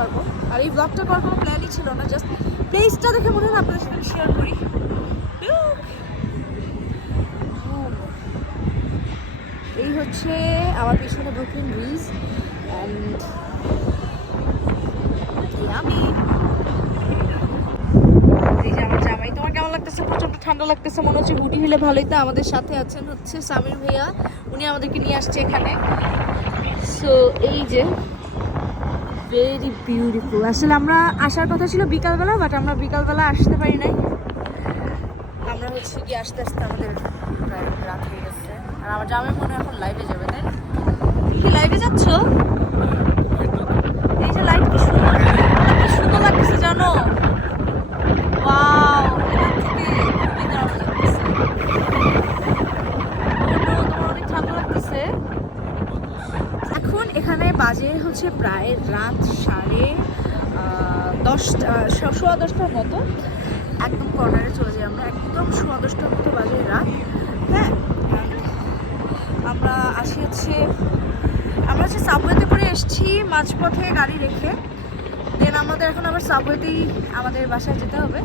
পারব। আর এই ব্লগটা করার কোনো প্ল্যানই ছিল না জাস্ট প্লেসটা দেখে মনে হয় আপনাদের সাথে শেয়ার করি. এই হচ্ছে আমার পিছনে ব্রুকলিন ব্রিজ অ্যান্ড আমি জামাই, তোমার কেমন লাগতেছে? প্রচণ্ড ঠান্ডা লাগতেছে, মনে হচ্ছে হুডি হলে ভালোই তো আমাদের সাথে আছেন হচ্ছে সামির ভাইয়া। উনি আমাদেরকে নিয়ে আসছে এখানে। সো এই যে ভেরি বিউটিফুল আসলে আমরা আসার কথা ছিল বিকালবেলা বাট আমরা বিকালবেলা আসতে পারি নাই। আমরা হচ্ছে কি আসতে আসতে আমাদের রাত হয়ে গেছে। আর আমার জামাই মনে এখন লাইভে যাবে তাই না? তুমি কি লাইভে যাচ্ছ এই যে লাইট কি সুন্দর কি সুন্দর লাগতেছে জানো ওয়াও এখান থেকে খুবই দারুণ লাগতেছে Oh no, তোমার অনেক ঠান্ডা লাগতেছে এখন এখানে বাজে হচ্ছে প্রায় রাত সাড়ে দশটা সোয়া দশটার মতো। একদম কর্নারে চলে যাই আমরা। একদম সোয়া দশটার মতো বাজে রাত। হ্যাঁ আমরা আসি হচ্ছে, আমরা হচ্ছে সাবওয়েতে করে এসেছি মাঝপথে গাড়ি রেখে। দেন আমাদের এখন আবার সাবওয়েতেই আমাদের বাসায় যেতে হবে।